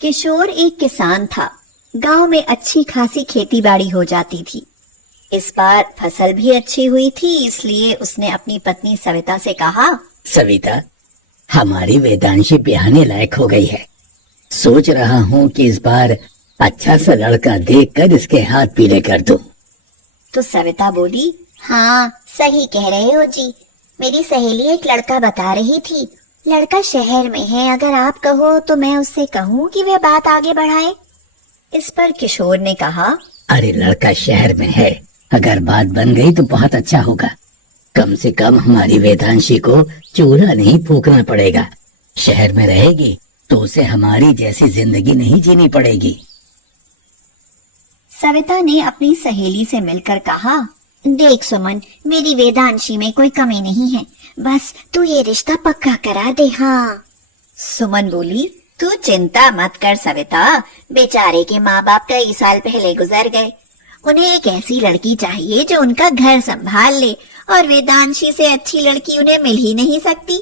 किशोर एक किसान था। गांव में अच्छी खासी खेती बाड़ी हो जाती थी। इस बार फसल भी अच्छी हुई थी, इसलिए उसने अपनी पत्नी सविता से कहा, सविता, हमारी वेदांशी ब्याहने लायक हो गई है। सोच रहा हूँ कि इस बार अच्छा सा लड़का देखकर इसके हाथ पीले कर दूं। तो सविता बोली, हाँ सही कह रहे हो जी। मेरी सहेली एक लड़का बता रही थी। लड़का शहर में है, अगर आप कहो तो मैं उससे कहूँ कि वह बात आगे बढ़ाए। इस पर किशोर ने कहा, अरे लड़का शहर में है, अगर बात बन गई तो बहुत अच्छा होगा। कम से कम हमारी वेदांशी को चूल्हा नहीं फूकना पड़ेगा। शहर में रहेगी तो उसे हमारी जैसी जिंदगी नहीं जीनी पड़ेगी। सविता ने अपनी सहेली से मिलकर कहा, देख सुमन, मेरी वेदांशी में कोई कमी नहीं है, बस तू ये रिश्ता पक्का करा दे। हाँ। सुमन बोली, तू चिंता मत कर सविता, बेचारे के माँ बाप कई साल पहले गुजर गए। उन्हें एक ऐसी लड़की चाहिए जो उनका घर संभाल ले, और वेदांशी से अच्छी लड़की उन्हें मिल ही नहीं सकती।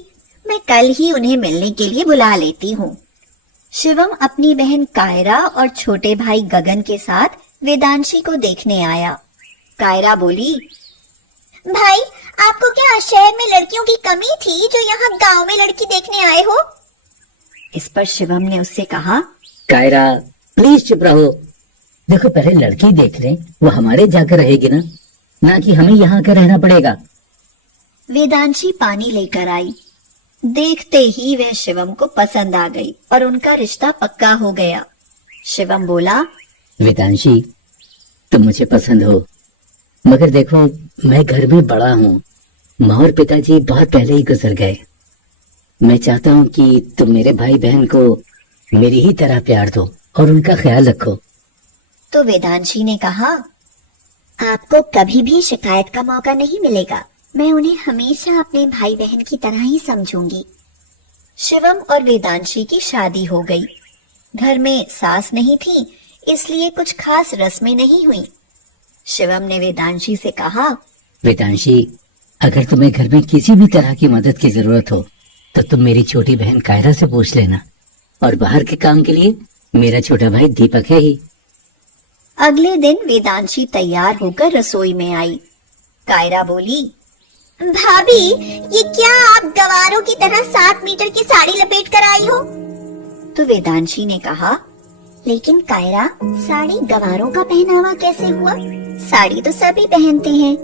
मैं कल ही उन्हें मिलने के लिए बुला लेती हूँ। शिवम अपनी बहन कायरा और छोटे भाई गगन के साथ वेदांशी को देखने आया। कायरा बोली, भाई आपको क्या शहर में लड़कियों की कमी थी जो यहाँ गांव में लड़की देखने आए हो? इस पर शिवम ने उससे कहा, कायरा प्लीज चुप रहो। देखो पहले लड़की देख लें, वो हमारे जाकर रहेगी ना कि हमें यहाँ आकर रहना पड़ेगा। वेदांशी पानी लेकर आई। देखते ही वह शिवम को पसंद आ गई और उनका रिश्ता पक्का हो गया। शिवम बोला, वेदांशी तुम मुझे पसंद हो, मगर देखो मैं घर में बड़ा हूँ। माँ और पिताजी बहुत पहले ही गुजर गए। मैं चाहता हूँ कि तुम मेरे भाई बहन को मेरी ही तरह प्यार दो और उनका ख्याल रखो। तो वेदांशी ने कहा, आपको कभी भी शिकायत का मौका नहीं मिलेगा। मैं उन्हें हमेशा अपने भाई बहन की तरह ही समझूंगी। शिवम और वेदांशी की शादी हो गई। घर में सास नहीं थी, इसलिए कुछ खास रस्में नहीं हुई। शिवम ने वेदांशी से कहा, वेदांशी अगर तुम्हें घर में किसी भी तरह की मदद की जरूरत हो तो तुम मेरी छोटी बहन कायरा से पूछ लेना, और बाहर के काम के लिए मेरा छोटा भाई दीपक है ही। अगले दिन वेदांशी तैयार होकर रसोई में आई। कायरा बोली, भाभी ये क्या आप गवारों की तरह 7 मीटर की साड़ी लपेट कर आई हो? तो वेदांशी ने कहा, लेकिन कायरा, साड़ी गवारों का पहनावा कैसे हुआ? साड़ी तो सभी पहनते हैं।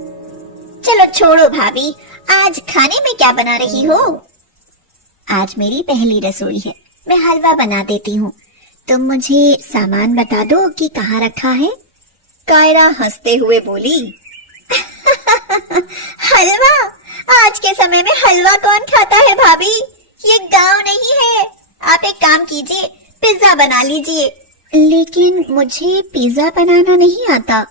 चलो छोड़ो भाभी, आज खाने में क्या बना रही हो? आज मेरी पहली रसोई है, मैं हलवा बना देती हूँ। तुम मुझे सामान बता दो कि कहाँ रखा है। कायरा हंसते हुए बोली, हलवा? आज के समय में हलवा कौन खाता है भाभी? ये गांव नहीं है। आप एक काम कीजिए, पिज्जा बना लीजिए। लेकिन मुझे पिज्जा बनाना नहीं आता।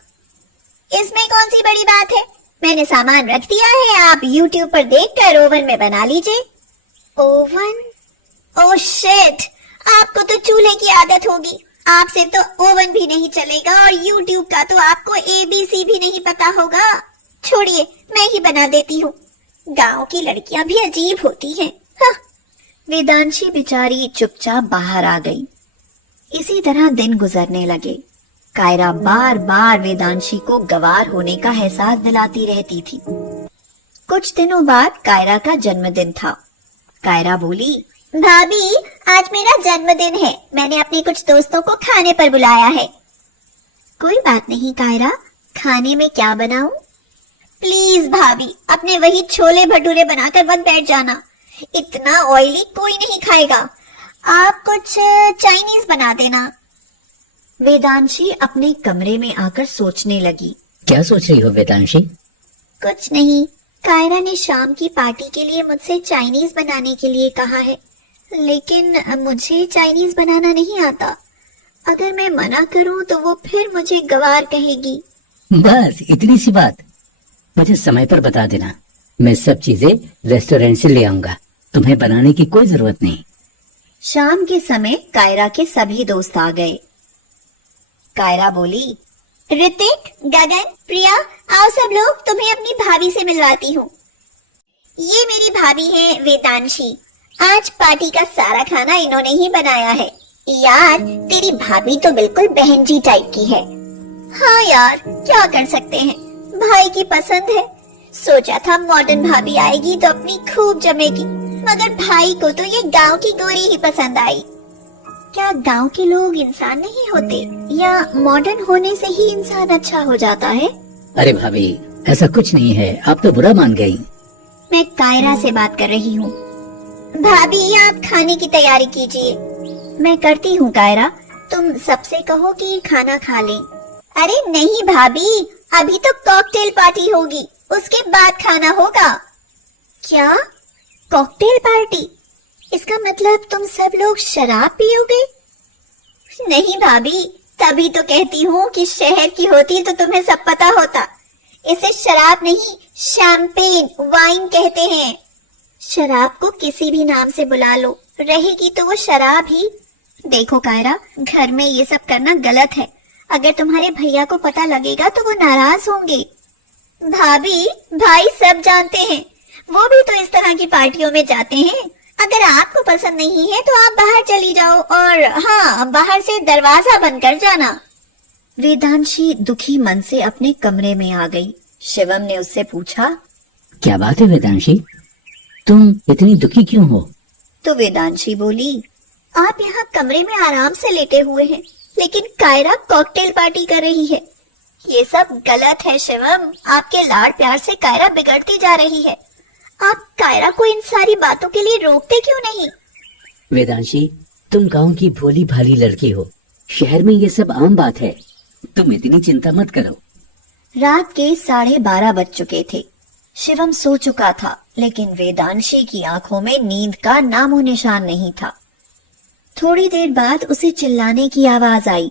इसमें कौन सी बड़ी बात है? मैंने सामान रख दिया है, आप YouTube पर देखकर ओवन में बना लीजिए। ओवन? ओह शिट, आपको तो चूल्हे की आदत होगी। आपसे तो ओवन भी नहीं चलेगा और YouTube का तो आपको ABC भी नहीं पता होगा। छोड़िए, मैं ही बना देती हूँ। गांव की लड़कियां भी अजीब होती हैं। हाँ। वेदांशी बेचारी चुपचाप बाहर आ गई। इसी तरह दिन गुजरने लगे। कायरा बार बार वेदांशी को गवार होने का एहसास दिलाती रहती थी। कुछ दिनों बाद कायरा का जन्मदिन था। कायरा बोली, भाभी आज मेरा जन्मदिन है, मैंने अपने कुछ दोस्तों को खाने पर बुलाया है। कोई बात नहीं कायरा, खाने में क्या बनाऊं? प्लीज भाभी, अपने वही छोले भटूरे बनाकर मत बैठ जाना। इतना ऑयली कोई नहीं खाएगा। आप कुछ चाइनीज बना देना। वेदांशी अपने कमरे में आकर सोचने लगी। क्या सोच रही हो वेदांशी? कुछ नहीं, कायरा ने शाम की पार्टी के लिए मुझसे चाइनीज बनाने के लिए कहा है, लेकिन मुझे चाइनीज बनाना नहीं आता। अगर मैं मना करूं तो वो फिर मुझे गवार कहेगी। बस इतनी सी बात। मुझे समय पर बता देना, मैं सब चीजें रेस्टोरेंट से ले आऊंगा। तुम्हें बनाने की कोई जरूरत नहीं। शाम के समय कायरा के सभी दोस्त आ गए। कायरा बोली, ऋतिक, गगन, प्रिया, आओ सब लोग, तुम्हें अपनी भाभी से मिलवाती हूँ। ये मेरी भाभी है वेदांशी। आज पार्टी का सारा खाना इन्होंने ही बनाया है। यार तेरी भाभी तो बिल्कुल बहन जी टाइप की है। हाँ यार, क्या कर सकते हैं, भाई की पसंद है। सोचा था मॉडर्न भाभी आएगी तो अपनी खूब जमेगी, मगर भाई को तो ये गांव की गोरी ही पसंद आई। क्या गांव के लोग इंसान नहीं होते, या मॉडर्न होने से ही इंसान अच्छा हो जाता है? अरे भाभी, ऐसा कुछ नहीं है, आप तो बुरा मान गई। मैं कायरा से बात कर रही हूँ। भाभी आप खाने की तैयारी कीजिए। मैं करती हूँ कायरा, तुम सबसे कहो कि खाना खा लें। अरे नहीं भाभी, अभी तो कॉकटेल पार्टी होगी, उसके बाद खाना होगा। क्या कॉकटेल पार्टी? इसका मतलब तुम सब लोग शराब पियोगे? नहीं भाभी, तभी तो कहती हूँ कि शहर की होती तो तुम्हें सब पता होता। इसे शराब नहीं, शैंपेन वाइन कहते हैं। शराब को किसी भी नाम से बुला लो, रहेगी तो वो शराब ही। देखो कायरा, घर में ये सब करना गलत है। अगर तुम्हारे भैया को पता लगेगा तो वो नाराज होंगे। भाभी, भाई सब जानते हैं, वो भी तो इस तरह की पार्टियों में जाते हैं। अगर आपको पसंद नहीं है तो आप बाहर चली जाओ, और हाँ, बाहर से दरवाजा बंद कर जाना। वेदांशी दुखी मन से अपने कमरे में आ गई। शिवम ने उससे पूछा, क्या बात है वेदांशी, तुम इतनी दुखी क्यों हो? तो वेदांशी बोली, आप यहाँ कमरे में आराम से लेटे हुए हैं, लेकिन कायरा कॉकटेल पार्टी कर रही है। ये सब गलत है शिवम, आपके लाड प्यार से कायरा बिगड़ती जा रही है। आप कायरा को इन सारी बातों के लिए रोकते क्यों नहीं? वेदांशी, तुम गांव की भोली भाली लड़की हो, शहर में ये सब आम बात है, तुम इतनी चिंता मत करो। रात के 12:30 बज चुके थे। शिवम सो चुका था, लेकिन वेदांशी की आंखों में नींद का नामो निशान नहीं था। थोड़ी देर बाद उसे चिल्लाने की आवाज आई,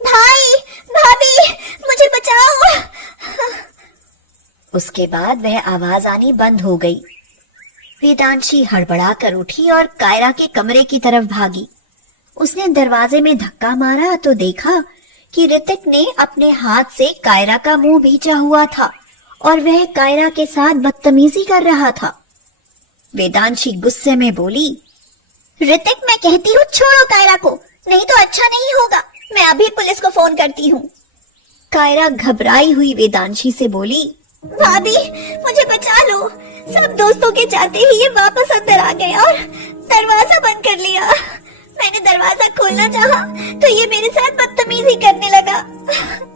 भाई, भाभी, मुझे बचाओ। उसके बाद वह आवाज आनी बंद हो गई। वेदांशी हड़बड़ा कर उठी और कायरा के कमरे की तरफ भागी। उसने दरवाजे में धक्का मारा तो देखा कि ऋतिक ने अपने हाथ से कायरा का मुंह भींचा हुआ था और वह कायरा के साथ बदतमीजी कर रहा था। वेदांशी गुस्से में बोली, ऋतिक, मैं कहती हूँ छोड़ो कायरा को, नहीं तो अच्छा नहीं होगा। मैं अभी पुलिस को फोन करती हूँ। कायरा घबराई हुई वेदांशी से बोली, भाभी, मुझे बचा लो। सब दोस्तों के जाते ही ये वापस अंदर आ गए और दरवाजा बंद कर लिया। मैंने दरवाजा खोलना चाहा तो ये मेरे साथ बदतमीजी करने लगा।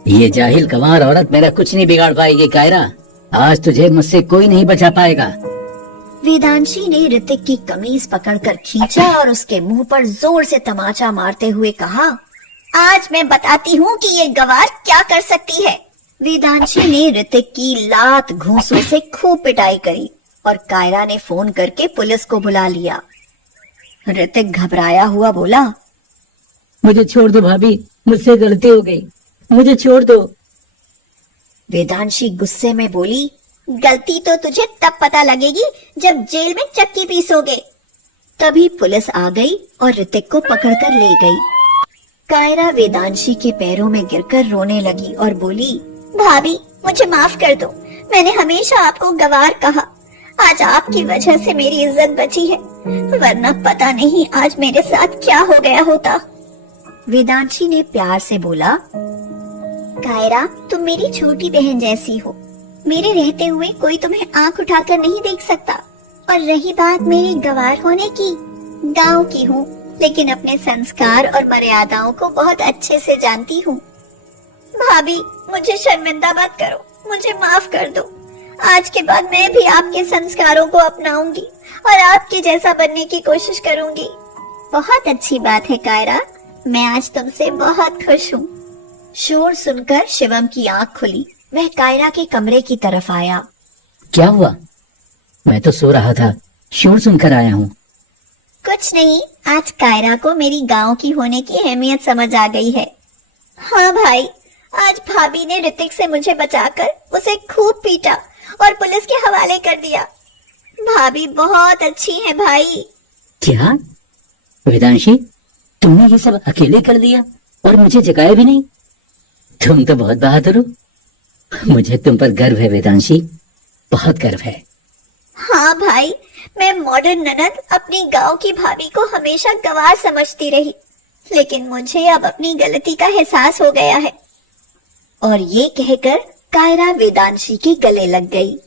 ये जाहिल गंवार औरत मेरा कुछ नहीं बिगाड़ पाएगी कायरा, आज तुझे मुझसे कोई नहीं बचा पाएगा। वेदांशी ने ऋतिक की कमीज पकड़कर खींचा और उसके मुंह पर जोर से तमाचा मारते हुए कहा, आज मैं बताती हूँ कि ये गवार क्या कर सकती है। वेदांशी ने ऋतिक की लात घूंसों से खूब पिटाई करी और कायरा ने फोन करके पुलिस को बुला लिया। ऋतिक घबराया हुआ बोला, मुझे छोड़ दो भाभी, मुझसे गलती हो गई, मुझे छोड़ दो। वेदांशी गुस्से में बोली, गलती तो तुझे तब पता लगेगी जब जेल में चक्की पीसोगे। तभी पुलिस आ गई और ऋतिक को पकड़कर ले गई। कायरा वेदांशी के पैरों में गिरकर रोने लगी और बोली, भाभी, मुझे माफ कर दो, मैंने हमेशा आपको गवार कहा। आज आपकी वजह से मेरी इज्जत बची है, वरना पता नहीं आज मेरे साथ क्या हो गया होता। वेदांशी ने प्यार से बोला, कायरा, तुम मेरी छोटी बहन जैसी हो। मेरे रहते हुए कोई तुम्हें आंख उठाकर नहीं देख सकता। और रही बात मेरी गवार होने की, गांव की हूँ, लेकिन अपने संस्कार और मर्यादाओं को बहुत अच्छे से जानती हूँ। भाभी, मुझे शर्मिंदा मत करो, मुझे माफ कर दो। आज के बाद मैं भी आपके संस्कारों को अपनाऊंगी और आपके जैसा बनने की कोशिश करूंगी। बहुत अच्छी बात है कायरा, मैं आज तुमसे बहुत खुश हूँ। शोर सुनकर शिवम की आंख खुली। वह कायरा के कमरे की तरफ आया। क्या हुआ? मैं तो सो रहा था, शोर सुनकर आया हूँ। कुछ नहीं, आज कायरा को मेरी गांव की होने की अहमियत समझ आ गई है। हाँ भाई, आज भाभी ने ऋतिक से मुझे बचाकर उसे खूब पीटा और पुलिस के हवाले कर दिया। भाभी बहुत अच्छी है भाई। क्या वेदांशी, तुमने ये सब अकेले कर दिया और मुझे जगाया भी नहीं? तुम तो बहुत बहादुर हो। मुझे तुम पर गर्व है वेदांशी, बहुत गर्व है। हाँ भाई, मैं मॉडर्न ननद अपनी गांव की भाभी को हमेशा गवार समझती रही। लेकिन मुझे अब अपनी गलती का एहसास हो गया है। और ये कहकर कायरा वेदांशी के गले लग गई।